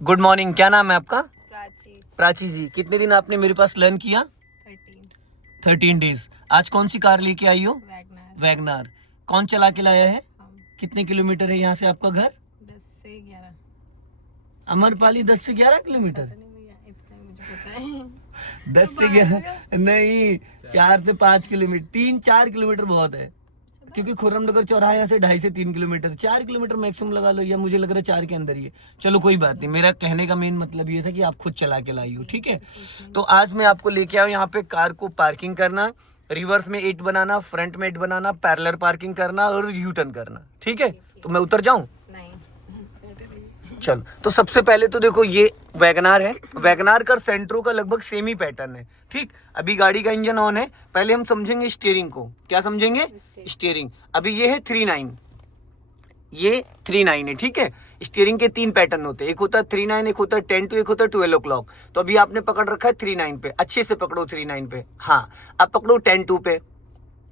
Good morning, क्या नाम है आपका? प्राची। प्राची जी, कितने दिन आपने मेरे पास लर्न किया? 13 डेज। आज कौन सी कार लेके आई हो? वैगनार। वैगनार। कौन चला के लाया है? हम। कितने किलोमीटर है यहाँ से आपका घर? 10 से 11। अमरपाली 10 से 11 किलोमीटर? पता नहीं भैया, इतना ही मुझे पता है। 10 से 11 नहीं, 4 से 5 किलोमीटर, 3-4 किलोमीटर बहुत है, क्योंकि खुर्रमनगर चौराहा से 2.5 से 3 किलोमीटर, 4 किलोमीटर मैक्सिमम लगा लो, या मुझे लग रहा है 4 के अंदर ही है। चलो कोई बात नहीं, मेरा कहने का मेन मतलब ये था कि आप खुद चला के लाई हो, ठीक है। तो आज मैं आपको लेके आया यहाँ पे कार को पार्किंग करना, रिवर्स में 8 बनाना, फ्रंट में 8 बनाना, पैरेलल पार्किंग करना और यू टर्न करना, ठीक है। तो मैं उतर जाऊँ? चलो, तो सबसे पहले तो देखो ये वैगनार है। वैगनार का सेंट्रो का लगभग सेम ही पैटर्न है, ठीक। अभी गाड़ी का इंजन ऑन है, पहले हम समझेंगे स्टीयरिंग को। क्या समझेंगे? स्टीयरिंग। अभी ये है 39, ये 39 है, ठीक है। स्टीयरिंग के 3 पैटर्न होते हैं, एक होता है 39, एक होता है 10 to, एक होता है 12 o'clock। तो अभी आपने पकड़ रखा है 39 पे, अच्छे से पकड़ो 39 पे। हाँ, अब पकड़ो 10 to पे।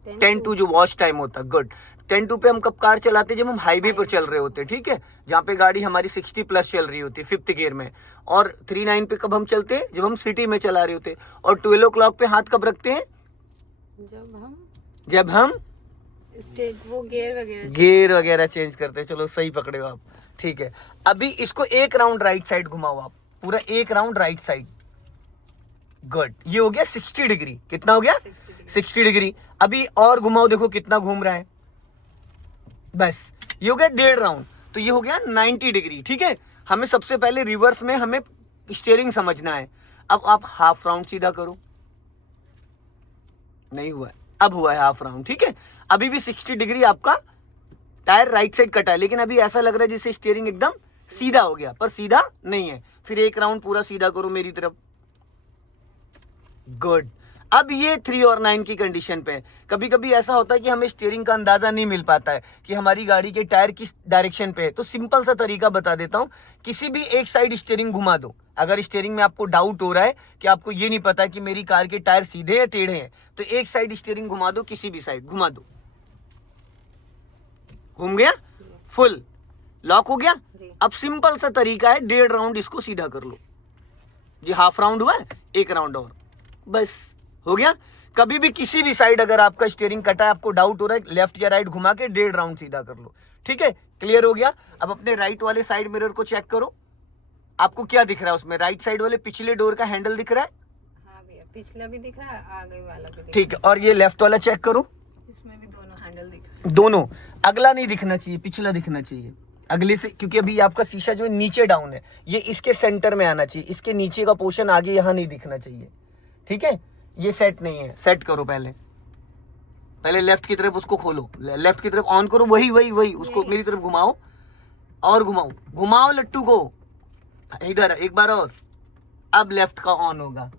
10 to जो वॉच टाइम होता है, गुड। 10 to पे हम कब कार चलाते हैं? जब हम हाईवे पर चल रहे होते हैं, ठीक है, जहाँ पे गाड़ी हमारी 60 प्लस चल रही होती है 5th गियर में। और 39 पे कब हम चलते हैं? जब हम सिटी में चला रहे होते हैं। और 12 o'clock पे हाथ कब रखते हैं? जब हम वो गियर वगैरह चेंज करते हैं। चलो सही पकड़े हो आप, ठीक है। अभी इसको एक राउंड राइट साइड घुमाओ आप, पूरा एक राउंड राइट साइड, गुड। ये हो गया 60 डिग्री। कितना हो गया? 60 डिग्री। अभी और घुमाओ, देखो कितना घूम रहा है, बस ये हो गया 1.5 राउंड। तो ये हो गया 90 डिग्री, ठीक है। हमें सबसे पहले रिवर्स में हमें स्टीयरिंग समझना है। अब आप हाफ राउंड सीधा करो, नहीं हुआ है, अब हुआ है हाफ राउंड, ठीक है। अभी भी 60 डिग्री आपका टायर राइट साइड कटा है, लेकिन अभी ऐसा लग रहा है जैसे स्टीयरिंग एकदम सीधा हो गया, पर सीधा नहीं है। फिर एक राउंड पूरा सीधा करो मेरी तरफ, गुड। अब ये 3 और 9 की कंडीशन पे। कभी कभी ऐसा होता है कि हमें स्टीयरिंग का अंदाजा नहीं मिल पाता है कि हमारी गाड़ी के टायर किस डायरेक्शन पे है। तो सिंपल सा तरीका बता देता हूँ, किसी भी एक साइड स्टीयरिंग घुमा दो। अगर स्टीयरिंग में आपको डाउट हो रहा है कि आपको ये नहीं पता कि मेरी कार के टायर सीधे या टेढ़े हैं, तो एक साइड स्टीयरिंग घुमा दो, किसी भी साइड घुमा दो। घूम गया, फुल लॉक हो गया। अब सिंपल सा तरीका है, 1.5 राउंड इसको सीधा कर लो जी। हाफ राउंड हुआ है, एक राउंड और, बस हो गया। कभी भी किसी भी साइड अगर आपका स्टीयरिंग कटा है, आपको डाउट हो रहा है, लेफ्ट या राइट घुमा के 1.5 राउंड सीधा कर लो, ठीक है। क्लियर हो गया। अब अपने राइट वाले साइड मिरर को चेक करो, आपको क्या दिख रहा है उसमें? राइट साइड वाले पिछले डोर का हैंडल दिख रहा है? हाँ भैया, पिछला भी दिख रहा है, आगे वाला भी दिख रहा है, ठीक है। और ये लेफ्ट वाला चेक करो, इसमें भी दोनों हैंडल दिख रहा है। दोनों। अगला नहीं दिखना चाहिए, पिछला दिखना चाहिए अगले से, क्योंकि अभी आपका शीशा जो है नीचे डाउन है, ये इसके सेंटर में आना चाहिए, इसके नीचे का पोर्शन आगे यहाँ नहीं दिखना चाहिए, ठीक है। ये सेट नहीं है, सेट करो पहले लेफ्ट की तरफ उसको खोलो, लेफ्ट की तरफ ऑन करो, वही उसको मेरी तरफ घुमाओ और घुमाओ लट्टू को इधर, एक बार और। अब लेफ्ट का ऑन होगा।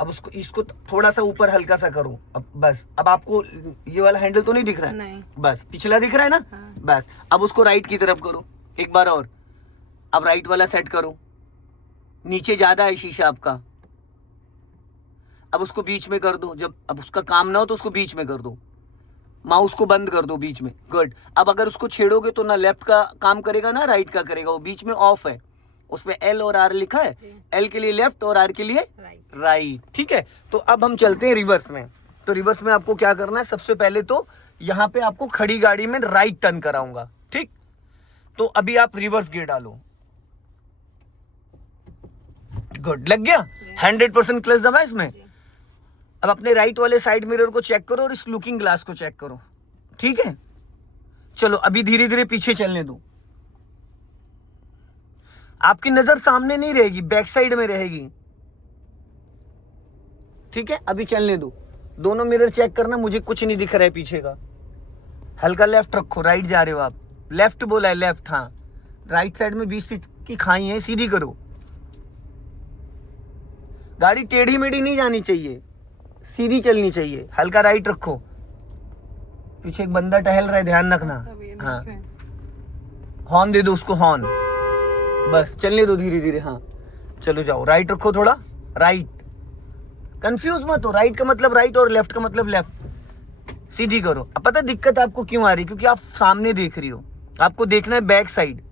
अब इसको थोड़ा सा ऊपर हल्का सा करो, अब बस। अब आपको ये वाला हैंडल तो नहीं दिख रहा है? नहीं। बस पिछला दिख रहा है ना? हाँ। बस अब उसको राइट की तरफ करो, एक बार और। अब राइट वाला सेट करो, नीचे ज्यादा है शीशा आपका। अब उसको बीच में कर दो, जब अब उसका काम ना हो तो उसको बीच में कर दो, माउस को बंद कर दो बीच में, गुड। अब अगर उसको छेड़ोगे तो ना लेफ्ट का काम करेगा ना राइट का करेगा, वो बीच में ऑफ है, उसमें एल और आर लिखा है, एल के लिए लेफ्ट और आर के लिए राइट, ठीक है। तो अब हम चलते हैं रिवर्स में। तो रिवर्स में आपको क्या करना है? सबसे पहले तो यहाँ पे आपको खड़ी गाड़ी में राइट टर्न कराऊंगा, ठीक। तो अभी आप रिवर्स गियर डालो, गुड, लग गया। 100% क्लच दबा इसमें। अब अपने राइट वाले साइड मिरर को चेक करो और इस लुकिंग ग्लास को चेक करो, ठीक है। चलो अभी धीरे धीरे पीछे चलने दो, आपकी नजर सामने नहीं रहेगी, बैक साइड में रहेगी, ठीक है। अभी चलने दो, दोनों मिरर चेक करना, मुझे कुछ नहीं दिख रहा है पीछे का। हल्का लेफ्ट रखो, राइट जा रहे हो आप, लेफ्ट बोला है, लेफ्ट, हाँ। राइट साइड में 20 फीट की खाई है, सीधी करो। गाड़ी टेढ़ी मेढ़ी नहीं जानी चाहिए, सीधी चलनी चाहिए। हल्का राइट रखो, पीछे एक बंदा टहल रहा है, ध्यान रखना। हाँ, हॉर्न दे दो उसको, हॉर्न, बस चलने दो धीरे धीरे। हाँ चलो जाओ, राइट रखो थोड़ा, राइट, कंफ्यूज मत हो, राइट का मतलब राइट और लेफ्ट का मतलब लेफ्ट। सीधी करो। अब पता दिक्कत आपको क्यों आ रही है? क्योंकि आप सामने देख रही हो, आपको देखना है बैक साइड।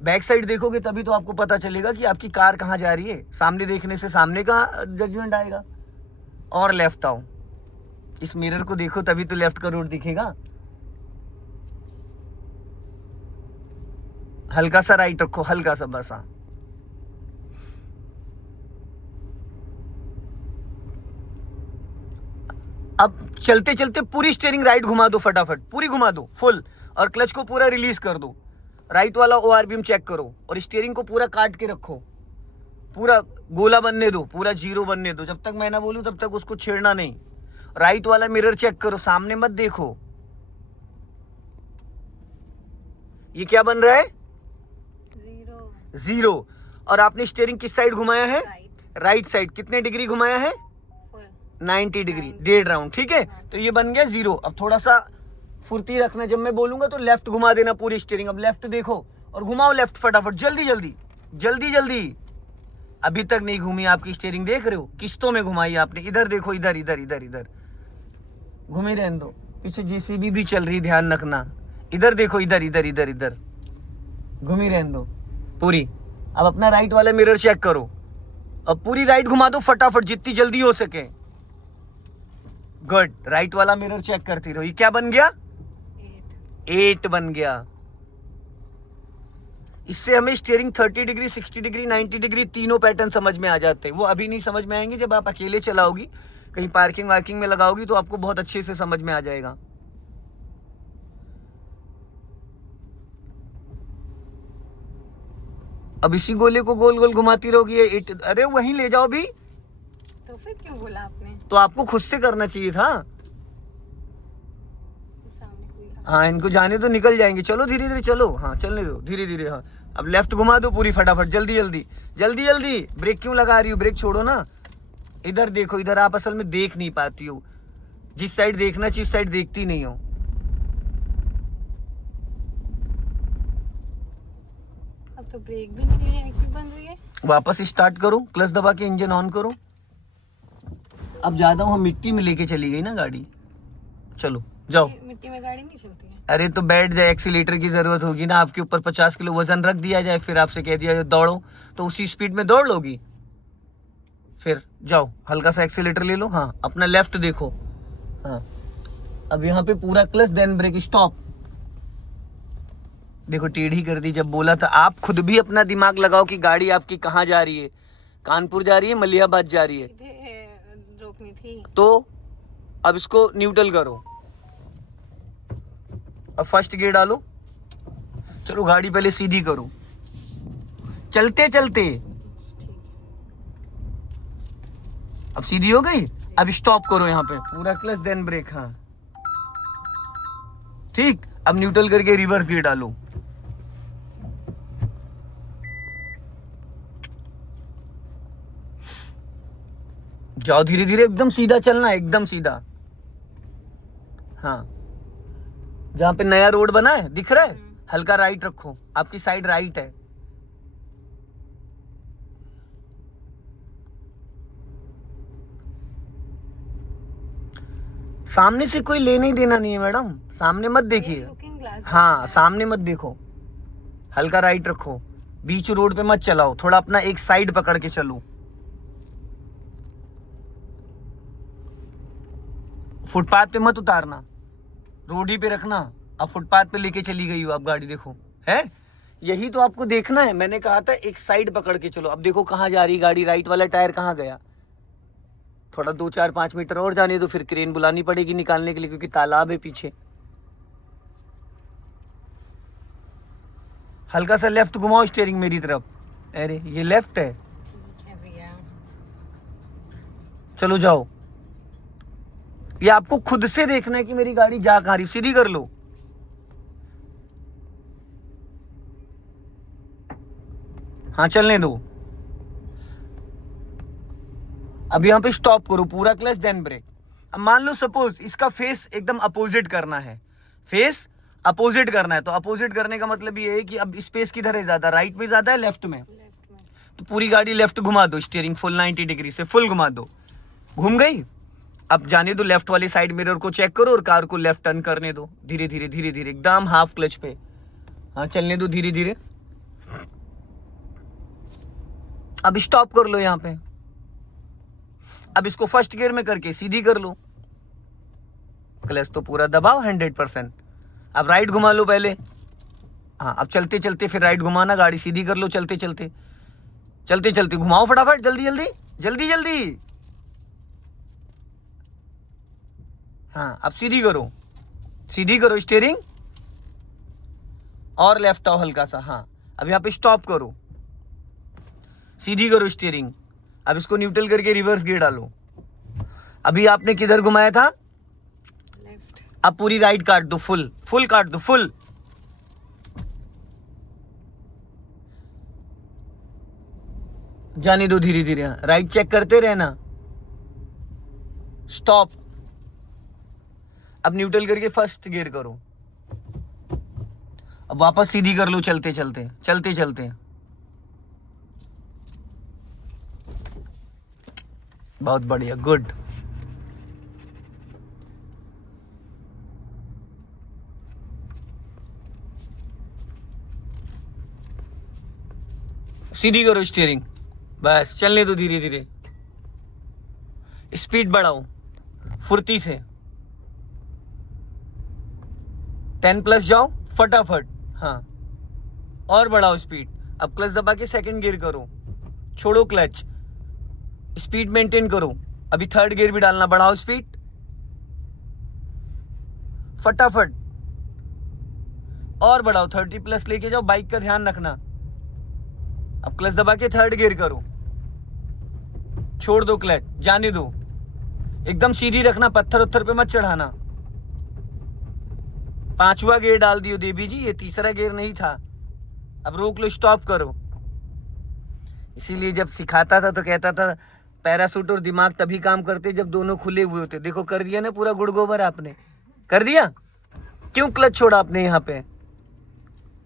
बैक साइड देखोगे तभी तो आपको पता चलेगा कि आपकी कार कहाँ जा रही है। सामने देखने से सामने का जजमेंट आएगा। और लेफ्ट आओ, इस मिरर को देखो तभी तो लेफ्ट का रोड दिखेगा। हल्का सा राइट रखो, हल्का सा, बस। हाँ, अब चलते चलते पूरी स्टीयरिंग राइट घुमा दो, फटाफट पूरी घुमा दो फुल, और क्लच को पूरा रिलीज कर दो। राइट वाला ORPM चेक करो और स्टीयरिंग को पूरा काट के रखो, पूरा गोला बनने दो, पूरा जीरो बनने दो। जब तक मैं ना बोलूं तब तक उसको छेड़ना नहीं। राइट वाला मिरर चेक करो, सामने मत देखो। ये क्या बन रहा है? जीरो। जीरो। और आपने स्टीयरिंग किस साइड घुमाया है? Right side. कितने डिग्री घुमाया है? 90 डिग्री, 1.5 राउंड। ठीक है, तो ये बन गया जीरो। अब थोड़ा सा फुर्ती रखना, जब मैं बोलूंगा तो लेफ्ट घुमा देना पूरी स्टीयरिंग। अब लेफ्ट देखो और घुमाओ लेफ्ट फटाफट, जल्दी जल्दी जल्दी जल्दी। अभी तक नहीं घूमी आपकी स्टीयरिंग, देख रहे हो किस्तों में घुमाई आपने। इधर देखो, इधर इधर इधर इधर घूमी रहने दो। पीछे JCB भी चल रही, ध्यान रखना। इधर देखो, इधर इधर इधर इधर घूमी रहने दो पूरी। अब अपना राइट वाला मिरर चेक करो, अब पूरी राइट घुमा दो फटाफट, जितनी जल्दी हो सके। गुड। राइट वाला मिरर चेक करती रहो। ये क्या बन गया? 8 बन गया। इससे हमें स्टीयरिंग 30 डिग्री, 60 डिग्री, 90 डिग्री तीनों पैटर्न समझ में आ जाते हैं। वो अभी नहीं समझ में आएंगे, जब आप अकेले चलाओगी, कहीं पार्किंग वार्किंग में लगाओगी तो आपको बहुत अच्छे से समझ में आ जाएगा। अब इसी गोले को गोल गोल घुमाती रहोगी। अरे वहीं ले जाओ भी। तो फिर क्यों बोला आपने? तो आपको खुद से करना चाहिए था। सामने कोई हाँ, इनको जाने तो निकल जाएंगे। चलो धीरे धीरे चलो, हाँ चलने दो धीरे धीरे। हाँ, अब लेफ्ट घुमा दो पूरी फटाफट, जल्दी जल्दी जल्दी जल्दी। ब्रेक क्यों लगा रही हो? ब्रेक छोड़ो ना। इधर देखो, इधर आप असल में देख नहीं पाती हो। जिस साइड देखना चाहिए उस साइड देखती नहीं हो। अब तो ब्रेक भी निकली है, क्यों बंद हुई है? वापस स्टार्ट करो, क्लच दबा के इंजन ऑन करो। अब ज्यादा वहाँ मिट्टी में लेके चली गई ना गाड़ी। चलो जाओ। मिट्टी में गाड़ी नहीं चलती है। अरे तो बैठ जाए, एक्सीलेटर की जरूरत होगी ना। आपके ऊपर 50 किलो वजन रख दिया जाए, फिर आपसे कह दिया जाए दौड़ो, तो उसी स्पीड में दौड़ लोगी? फिर जाओ, हल्का सा एक्सीलेटर ले लो। हाँ, अपना लेफ्ट देखो। हाँ, अब यहाँ पे पूरा क्लच, देन ब्रेक, स्टॉप। देखो टेढ़ी कर दी जब बोला था। आप खुद भी अपना दिमाग लगाओ कि गाड़ी आपकी कहाँ जा रही है। कानपुर जा रही है, मलियाबाद जा रही है, सीधे रोकनी थी। तो अब इसको न्यूट्रल करो। अब फर्स्ट गियर डालो। चलो गाड़ी पहले सीधी करो, चलते चलते। अब सीधी हो गई। अब स्टॉप करो यहाँ पे, पूरा क्लच देन ब्रेक। हाँ ठीक। अब न्यूट्रल करके रिवर्स गियर डालो। जाओ धीरे धीरे, एकदम सीधा चलना, एकदम सीधा। हाँ, जहां पे नया रोड बना है दिख रहा है, हल्का राइट रखो, आपकी साइड राइट है। सामने से कोई लेने ही देना नहीं है मैडम, सामने मत देखिए। Looking glass. हाँ, सामने मत देखो, हल्का राइट रखो। बीच रोड पे मत चलाओ, थोड़ा अपना एक साइड पकड़ के चलो। फुटपाथ पे मत उतारना, रोड ही पे रखना। अब फुटपाथ पे लेके चली गई हो आप गाड़ी, देखो है। यही तो आपको देखना है। मैंने कहा था एक साइड पकड़ के चलो। अब देखो कहाँ जा रही गाड़ी, राइट वाला टायर कहाँ गया। थोड़ा 2-4-5 मीटर और जाने दो, फिर क्रेन बुलानी पड़ेगी निकालने के लिए, क्योंकि तालाब है पीछे। हल्का सा लेफ्ट घुमाओ स्टीयरिंग मेरी तरफ। अरे ये लेफ्ट है। ठीक है भैया। चलो जाओ। ये आपको खुद से देखना है कि मेरी गाड़ी जा कहाँ रही। सीधी कर लो। हाँ, चलने दो। अब यहाँ पे स्टॉप करो, पूरा क्लच देन ब्रेक। अब मान लो सपोज इसका फेस एकदम अपोजिट करना है, फेस अपोजिट करना है, तो अपोजिट करने का मतलब ये है कि अब स्पेस किधर है ज्यादा, राइट में ज्यादा है लेफ्ट में? लेफ्ट में। तो पूरी गाड़ी लेफ्ट घुमा दो, स्टीयरिंग फुल 90 डिग्री से फुल घुमा दो। घूम गई। अब जाने दो, लेफ्ट वाली साइड मिरर को चेक करो और कार को लेफ्ट टर्न करने दो, धीरे धीरे धीरे धीरे, एकदम हाफ क्लच पे। हाँ, चलने दो धीरे धीरे। अब स्टॉप कर लो यहाँ पे। अब इसको फर्स्ट गियर में करके सीधी कर लो, क्लच तो पूरा दबाओ 100%। अब राइट घुमा लो पहले, हाँ अब चलते चलते फिर राइट घुमाना, गाड़ी सीधी कर लो चलते चलते, चलते चलते घुमाओ फटाफट, जल्दी जल्दी जल्दी जल्दी। हाँ अब सीधी करो, सीधी करो स्टीयरिंग, और लेफ्ट आओ हल्का सा। हाँ अब यहाँ पे स्टॉप करो, सीधी करो स्टीयरिंग। अब इसको न्यूट्रल करके रिवर्स गियर डालो। अभी आपने किधर घुमाया था? लेफ्ट। अब पूरी राइट काट दो, फुल फुल काट दो, फुल। जाने दो धीरे धीरे, राइट चेक करते रहना। स्टॉप। अब न्यूट्रल करके फर्स्ट गियर करो। अब वापस सीधी कर लो चलते चलते चलते चलते। बहुत बढ़िया, गुड। सीधी करो स्टीयरिंग, बस चलने दो धीरे धीरे। स्पीड बढ़ाओ फुर्ती से, 10+ जाओ फटाफट। हाँ और बढ़ाओ स्पीड। अब क्लच दबा के सेकंड गियर करो, छोड़ो क्लच, स्पीड मेंटेन करो। अभी थर्ड गियर भी डालना, बढ़ाओ स्पीड फटाफट, और बढ़ाओ 30+ लेके जाओ, बाइक का ध्यान रखना। अब क्लच दबा के थर्ड गियर करो, छोड़ दो क्लच, जाने दो, एकदम सीधी रखना, पत्थर उत्थर पे मत चढ़ाना। 5वां गियर डाल दियो देवी जी, ये 3रा गियर नहीं था। अब रोक लो, स्टॉप करो। इसीलिए जब सिखाता था तो कहता था पैराशूट और दिमाग तभी काम करते जब दोनों खुले हुए होते। देखो कर दिया ना पूरा गुड़ गोबर, आपने कर दिया। क्यों क्लच छोड़ा आपने यहाँ पे,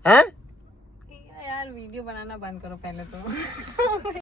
हैं? यार वीडियो बनाना बंद करो पहले तो।